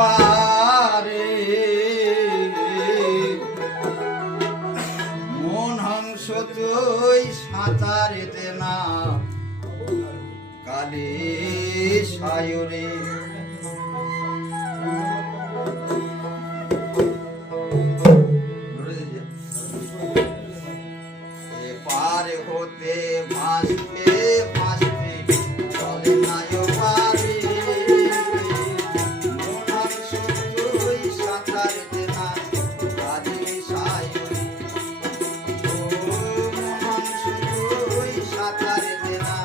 পারে মন হংস তুই সাঁতারিতে না কালে সায়রে পার হতে ভাসতে ভাসতে চলে নাই পারে মন হংস তুই সাঁতারিতে না কালে সায়রে মন হংস তুই সাঁতারিতে না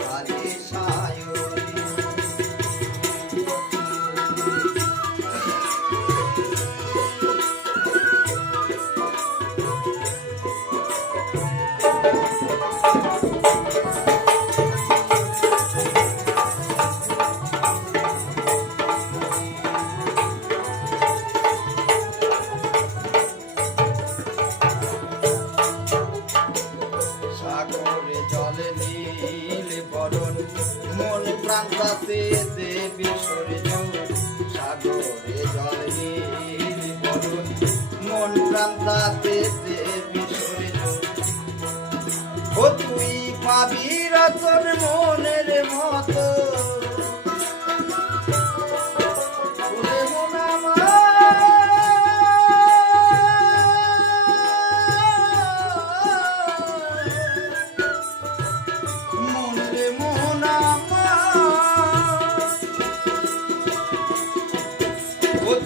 কালে সায়রে সাগরে জলে নীল বরণ মন প্রান্তাতে দেবী সূর্য সাগরে জলে নীল বরণ মন প্রান্তাতে দেবী সূর্য ও তুই পাবি রতন মনের মতো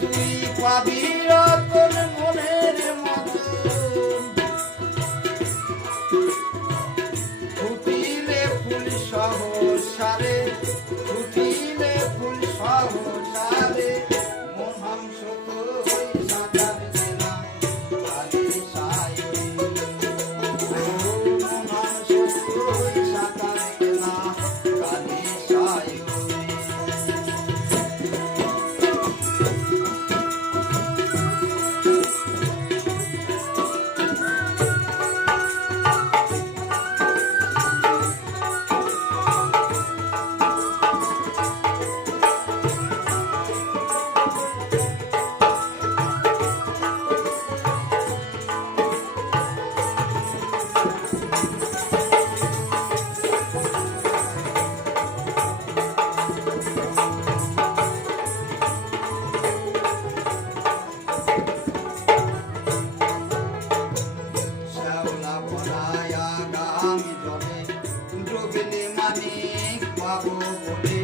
তুই পাবি রতন মনের মতো ফুটিলে ফুল সহসারে ফুটিলে ফুল সহসারে মন হংস তুই সাঁতারিতে না কালে সায়রে মন হংস তুই সাঁতারিতে না কালে সায়রে পাবো বলে